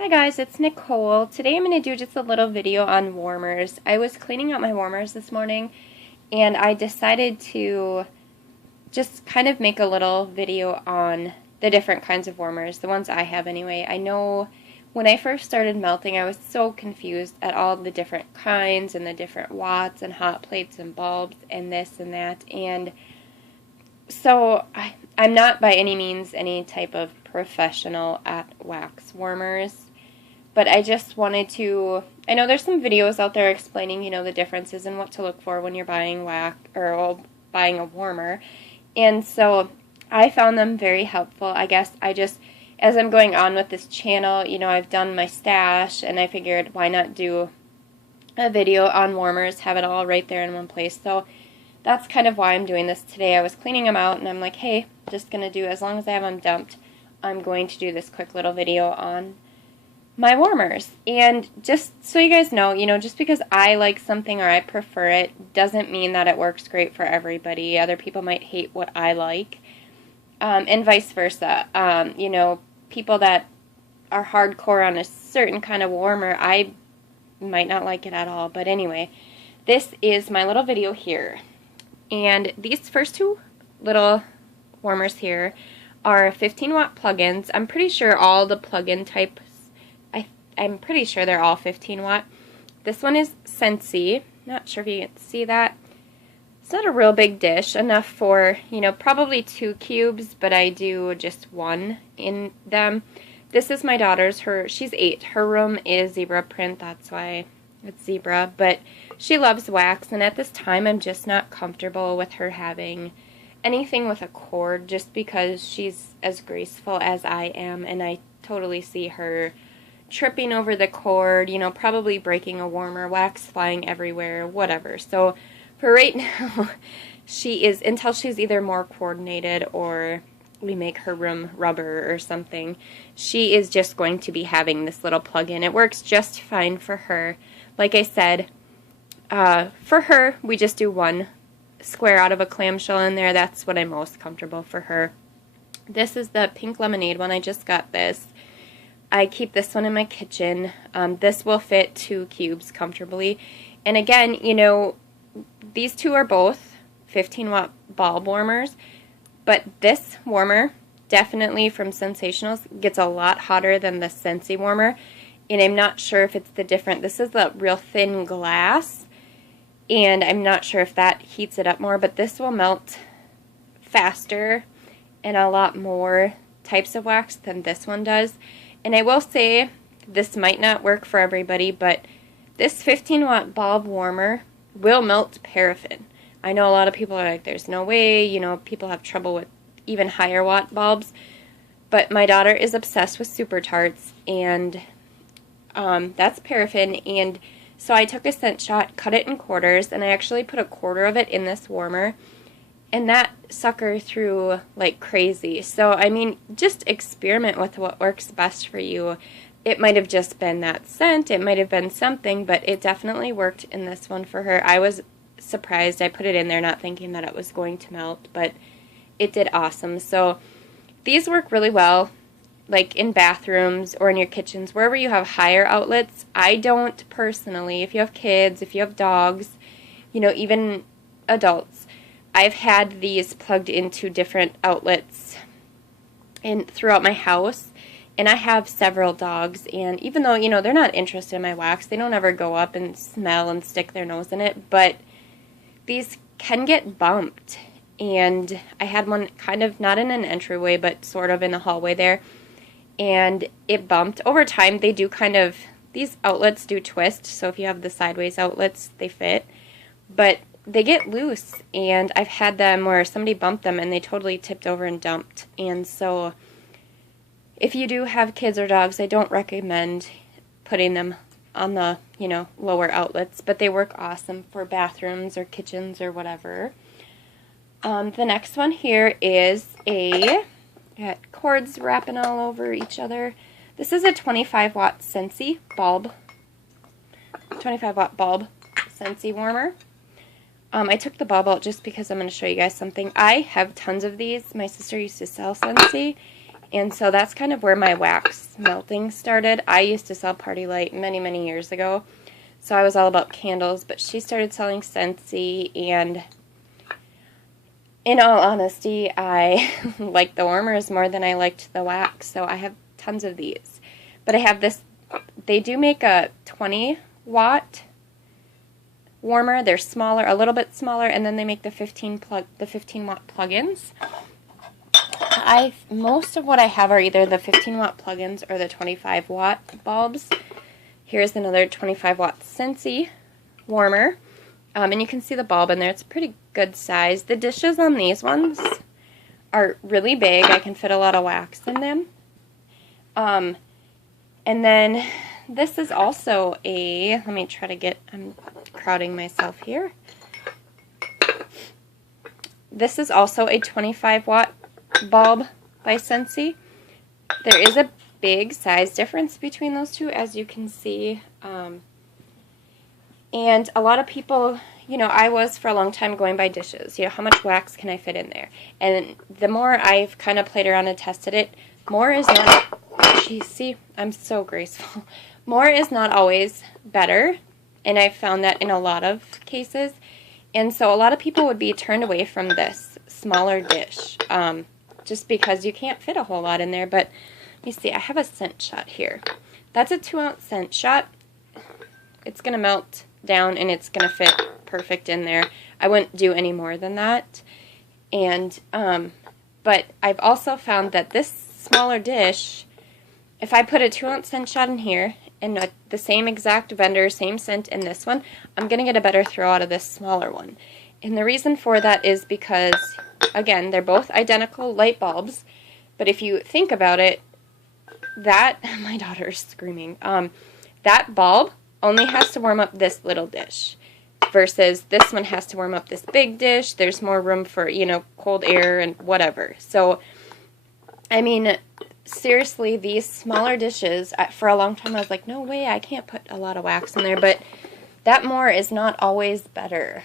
Hi guys, it's Nicole. Today I'm going to do just a little video on warmers. I was cleaning out my warmers this morning and I decided to just kind of make a little video on the different kinds of warmers, the ones I have anyway. I know when I first started melting I was so confused at all the different kinds and the different watts and hot plates and bulbs and this and that, and so I'm not by any means any type of professional at wax warmers. But I just wanted to, I know there's some videos out there explaining, the differences and what to look for when you're buying wax or buying a warmer. And so I found them very helpful. I guess as I'm going on with this channel, I've done my stash and I figured why not do a video on warmers, have it all right there in one place. So that's kind of why I'm doing this today. I was cleaning them out and I'm like, hey, just going to do, as long as I have them dumped, I'm going to do this quick little video on my warmers. And just so you guys know, just because I like something or I prefer it doesn't mean that it works great for everybody. Other people might hate what I like, and vice versa. People that are hardcore on a certain kind of warmer, I might not like it at all. But anyway, this is my little video here. And these first two little warmers here are 15 watt plugins. I'm pretty sure all the plug-in types, I'm pretty sure they're all 15 watt. This one is Scentsy. Not sure if you can see that. It's not a real big dish, enough for, probably 2 cubes, but I do just 1 in them. This is my daughter's. She's 8. Her room is zebra print, that's why it's zebra, but she loves wax, and at this time I'm just not comfortable with her having anything with a cord, just because she's as graceful as I am, and I totally see her tripping over the cord, probably breaking a warmer, wax flying everywhere, whatever. So for right now, she is, until she's either more coordinated or we make her room rubber or something, she is just going to be having this little plug-in. It works just fine for her. Like I said, for her, we just do 1 square out of a clamshell in there. That's what I'm most comfortable for her. This is the pink lemonade one. I just got this. I keep this one in my kitchen. This will fit 2 cubes comfortably. And again, these two are both 15 watt bulb warmers, but this warmer, definitely from Scentsationals, gets a lot hotter than the Scentsy warmer. And I'm not sure if it's the different, this is the real thin glass, and I'm not sure if that heats it up more, but this will melt faster and a lot more types of wax than this one does. And I will say, this might not work for everybody, but this 15 watt bulb warmer will melt paraffin. I know a lot of people are like, there's no way, people have trouble with even higher watt bulbs, but my daughter is obsessed with Super Tarts, and that's paraffin, and so I took a scent shot, cut it in quarters, and I actually put a quarter of it in this warmer, and that sucker threw like crazy. So, I mean, just experiment with what works best for you. It might have just been that scent, it might have been something, but it definitely worked in this one for her. I was surprised. I put it in there not thinking that it was going to melt, but it did awesome. So, these work really well, like in bathrooms or in your kitchens, wherever you have higher outlets. I don't personally. If you have kids, if you have dogs, even adults, I've had these plugged into different outlets throughout my house, and I have several dogs, and even though, they're not interested in my wax, they don't ever go up and smell and stick their nose in it, but these can get bumped, and I had one kind of not in an entryway, but sort of in the hallway there, and it bumped. Over time, they do these outlets do twist, so if you have the sideways outlets, they fit, but they get loose, and I've had them where somebody bumped them and they totally tipped over and dumped. And so if you do have kids or dogs, I don't recommend putting them on the, lower outlets, but they work awesome for bathrooms or kitchens or whatever. The next one here is got cords wrapping all over each other. This is a 25 watt Scentsy bulb, 25 watt bulb Scentsy warmer. I took the bulb out just because I'm going to show you guys something. I have tons of these. My sister used to sell Scentsy, And so that's kind of where my wax melting started. I used to sell Party Light many, many years ago, so I was all about candles, but she started selling Scentsy, and in all honesty, I liked the warmers more than I liked the wax, so I have tons of these. But I have this, they do make a 20-watt warmer. They're smaller, a little bit smaller, and then they make the 15-watt plug-ins. Most of what I have are either the 15-watt plug-ins or the 25-watt bulbs. Here's another 25-watt Scentsy warmer. And you can see the bulb in there. It's a pretty good size. The dishes on these ones are really big. I can fit a lot of wax in them. And then this is also a, let me try to get, I'm crowding myself here. This is also a 25-watt bulb by Scentsy. There is a big size difference between those two, as you can see. And a lot of people, you know, I was for a long time going by dishes. You know, how much wax can I fit in there? And the more I've kind of played around and tested it, more is not, geez, see, I'm so graceful. More is not always better, and I've found that in a lot of cases. And so a lot of people would be turned away from this smaller dish, just because you can't fit a whole lot in there. But let me see, I have a scent shot here. That's a 2-ounce scent shot. It's going to melt down and it's going to fit perfect in there. I wouldn't do any more than that. And but I've also found that this smaller dish, if I put a 2-ounce scent shot in here and the same exact vendor, same scent in this one, I'm going to get a better throw out of this smaller one. And the reason for that is because, again, they're both identical light bulbs, but if you think about it, that, my daughter's screaming, that bulb only has to warm up this little dish versus this one has to warm up this big dish. There's more room for, you know, cold air and whatever. So, I mean, seriously, these smaller dishes, for a long time I was like, no way, I can't put a lot of wax in there, but that more is not always better.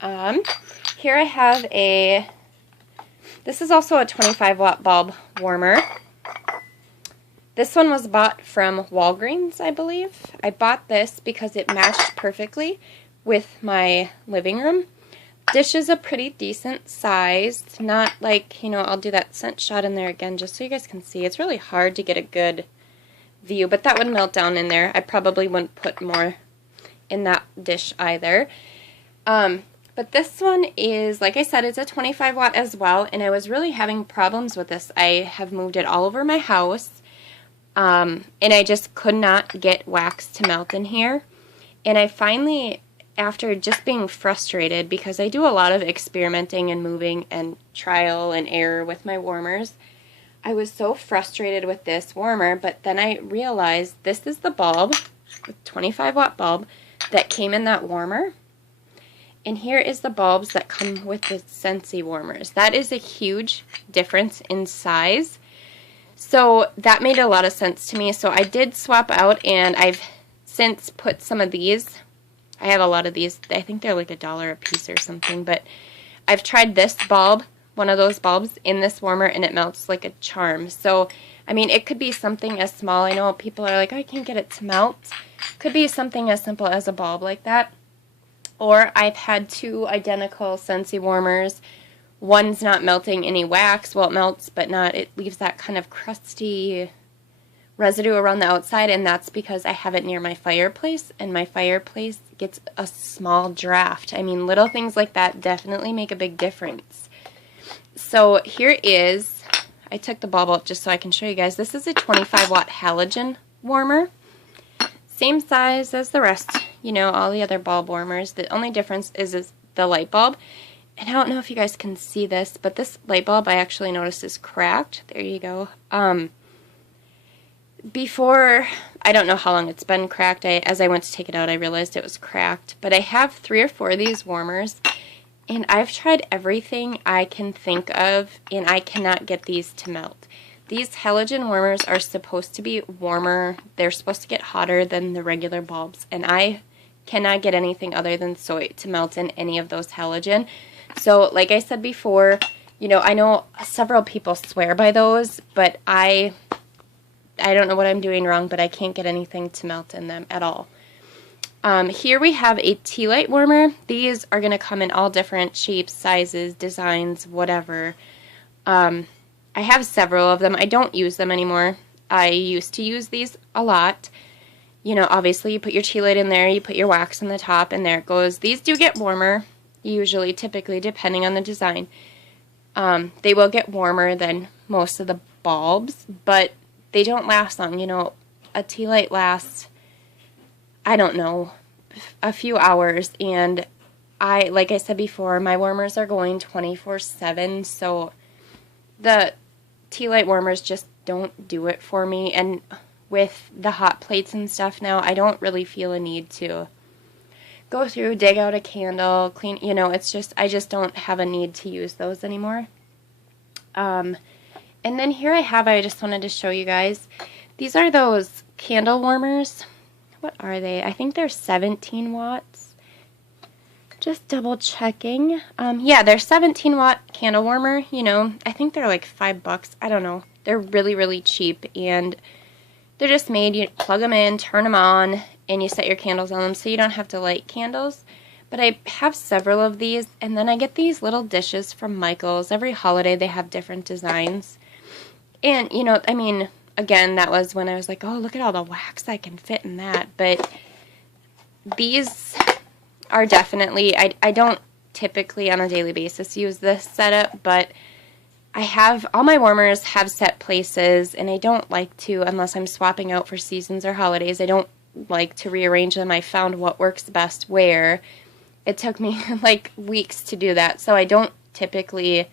Here I have this is also a 25-watt bulb warmer. This one was bought from Walgreens, I believe. I bought this because it matched perfectly with my living room. Dish is a pretty decent size, not like, you know, I'll do that scent shot in there again just so you guys can see. It's really hard to get a good view, but that would melt down in there. I probably wouldn't put more in that dish either. But this one is, like I said, it's a 25-watt as well, and I was really having problems with this. I have moved it all over my house, and I just could not get wax to melt in here. And I finally, after just being frustrated, because I do a lot of experimenting and moving and trial and error with my warmers, I was so frustrated with this warmer, but then I realized this is the bulb, the 25-watt bulb, that came in that warmer. And here is the bulbs that come with the Scentsy warmers. That is a huge difference in size. So that made a lot of sense to me. So I did swap out, and I've since put some of these. I have a lot of these. I think they're like $1 a piece or something. But I've tried this bulb, one of those bulbs, in this warmer, and it melts like a charm. So, I mean, it could be something as small. I know people are like, oh, I can't get it to melt. Could be something as simple as a bulb like that. Or I've had 2 identical Scentsy warmers. One's not melting any wax. Well, it melts, but not. It leaves that kind of crusty residue around the outside, and that's because I have it near my fireplace, and my fireplace gets a small draft. I mean, little things like that definitely make a big difference. So here is, I took the bulb out just so I can show you guys. This is a 25-watt halogen warmer. Same size as the rest, you know, all the other bulb warmers. The only difference is the light bulb. And I don't know if you guys can see this, but this light bulb I actually noticed is cracked. There you go. Before, I don't know how long it's been cracked. As I went to take it out, I realized it was cracked. But I have 3 or 4 of these warmers, and I've tried everything I can think of, and I cannot get these to melt. These halogen warmers are supposed to be warmer. They're supposed to get hotter than the regular bulbs, and I cannot get anything other than soy to melt in any of those halogen. So, like I said before, You know, I know several people swear by those, but I don't know what I'm doing wrong, but I can't get anything to melt in them at all. Here we have a tea light warmer. These are going to come in all different shapes, sizes, designs, whatever. I have several of them. I don't use them anymore. I used to use these a lot. You know, obviously you put your tea light in there, you put your wax on the top, and there it goes. These do get warmer, usually, typically, depending on the design. They will get warmer than most of the bulbs, but they don't last long. You know, a tea light lasts, I don't know, a few hours, and like I said before, my warmers are going 24/7, so the tea light warmers just don't do it for me. And with the hot plates and stuff now, I don't really feel a need to go through, dig out a candle, clean, you know, it's just, I just don't have a need to use those anymore. And then here I just wanted to show you guys, these are those candle warmers. What are they? I think they're 17 watts. Just double checking. Yeah, they're 17 watt candle warmer, you know, I think they're like $5, I don't know. They're really, really cheap, and they're just made, you plug them in, turn them on, and you set your candles on them so you don't have to light candles. But I have several of these, and then I get these little dishes from Michaels. Every holiday they have different designs. And, you know, I mean, again, that was when I was like, oh, look at all the wax I can fit in that. But these are definitely, I don't typically on a daily basis use this setup, but I have, all my warmers have set places, and I don't like to, unless I'm swapping out for seasons or holidays, I don't like to rearrange them. I found what works best where. It took me like weeks to do that, so I don't typically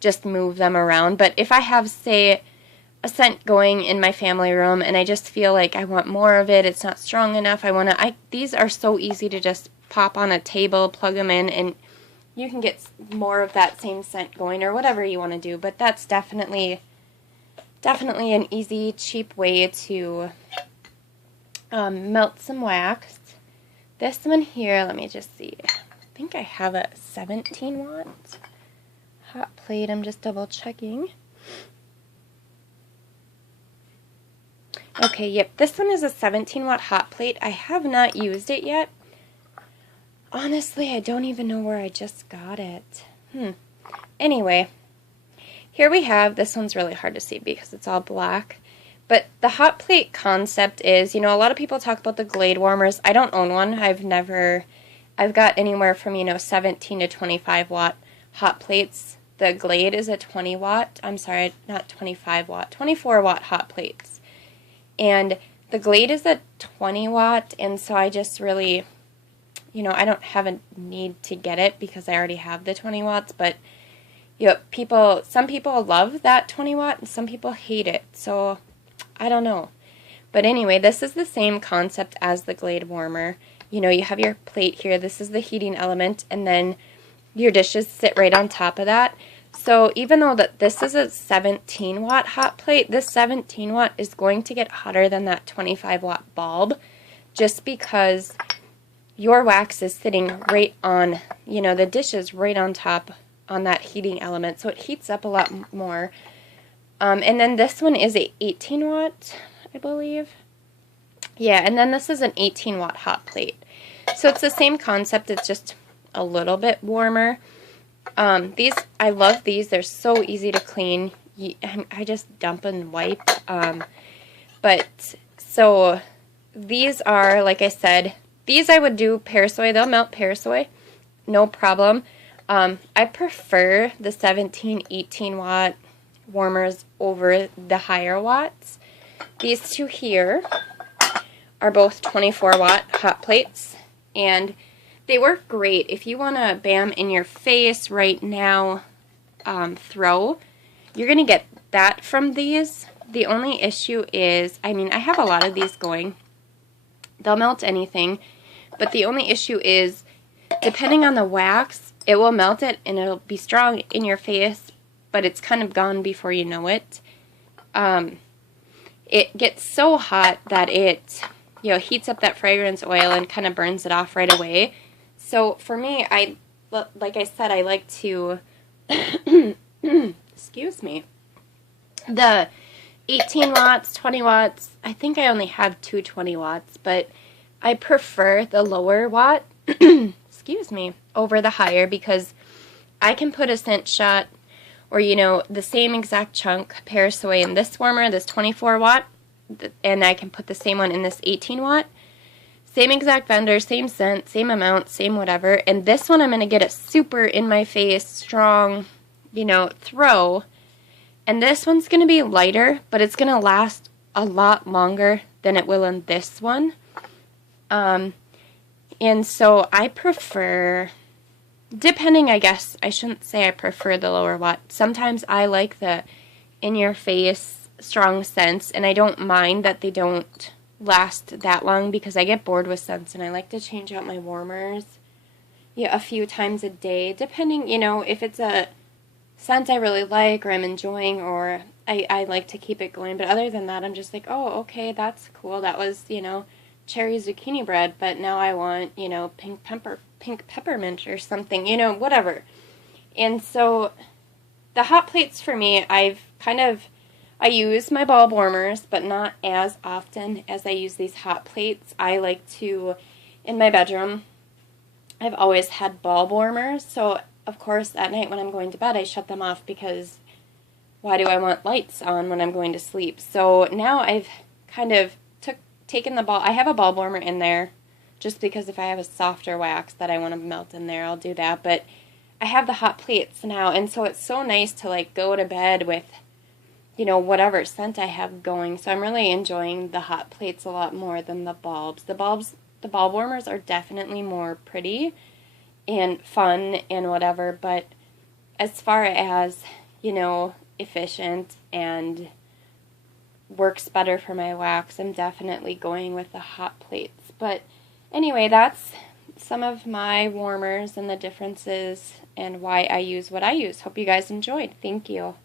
just move them around. But if I have, say, a scent going in my family room and I just feel like I want more of it, it's not strong enough, these are so easy to just pop on a table, plug them in, and you can get more of that same scent going, or whatever you want to do. But that's definitely an easy, cheap way to melt some wax. This one here, let me just see. I think I have a 17 watt hot plate. I'm just double checking. Okay, yep, this one is a 17 watt hot plate. I have not used it yet. Honestly, I don't even know where I just got it. Anyway, here we have, this one's really hard to see because it's all black. But the hot plate concept is, you know, a lot of people talk about the Glade warmers. I don't own one. I've got anywhere from, you know, 17 to 25 watt hot plates. The Glade is a 20 watt, I'm sorry, not 25 watt, 24 watt hot plates. And the Glade is a 20 watt, and so I just really, you know, I don't have a need to get it because I already have the 20 watts, but, you know, some people love that 20 watt and some people hate it, so I don't know. But anyway, this is the same concept as the Glade warmer. You know, you have your plate here, this is the heating element, and then your dishes sit right on top of that. So even though this is a 17 watt hot plate, this 17 watt is going to get hotter than that 25 watt bulb, just because your wax is sitting right on, you know, the dishes right on top on that heating element, so it heats up a lot more. And then this one is a 18 watt, I believe. Yeah, and then this is an 18 watt hot plate. So it's the same concept, it's just a little bit warmer. I love these. They're so easy to clean. I just dump and wipe. So these are, like I said, these I would do Parasoy. They'll melt Parasoy, no problem. I prefer the 17, 18 watt warmers over the higher watts. These two here are both 24 watt hot plates, and they work great. If you want to bam in your face right now throw, you're going to get that from these. The only issue is, I mean, I have a lot of these going. They'll melt anything, but the only issue is, depending on the wax, it will melt it and it'll be strong in your face, but it's kind of gone before you know it. It gets so hot that it, you know, heats up that fragrance oil and kind of burns it off right away. So for me, like I said, I like to excuse me, the 18 watts, 20 watts, I think I only have two 20 watts, but I prefer the lower watt, excuse me, over the higher because I can put a scent shot or, you know, the same exact chunk pairs away in this warmer, this 24 watt, and I can put the same one in this 18 watt. Same exact vendor, same scent, same amount, same whatever. And this one I'm going to get a super in my face, strong, you know, throw. And this one's going to be lighter, but it's going to last a lot longer than it will in this one. And so I prefer, depending, I guess, I shouldn't say I prefer the lower watt. Sometimes I like the in-your-face strong scents, and I don't mind that they don't last that long because I get bored with scents and I like to change out my warmers, yeah, a few times a day, depending, you know, if it's a scent I really like or I'm enjoying, or I like to keep it going. But other than that, I'm just like, oh, okay, that's cool. That was, you know, cherry zucchini bread, but now I want, you know, pink peppermint or something, you know, whatever. And so the hot plates for me, I use my bulb warmers, but not as often as I use these hot plates. I like to, in my bedroom, I've always had bulb warmers, so of course at night when I'm going to bed I shut them off because why do I want lights on when I'm going to sleep? So now I've kind of taken the bulb, I have a bulb warmer in there just because if I have a softer wax that I want to melt in there, I'll do that, but I have the hot plates now, and so it's so nice to like go to bed with, you know, whatever scent I have going. So I'm really enjoying the hot plates a lot more than the bulbs. The bulb warmers are definitely more pretty and fun and whatever, but as far as, you know, efficient and works better for my wax, I'm definitely going with the hot plates. But anyway, that's some of my warmers and the differences and why I use what I use. Hope you guys enjoyed. Thank you.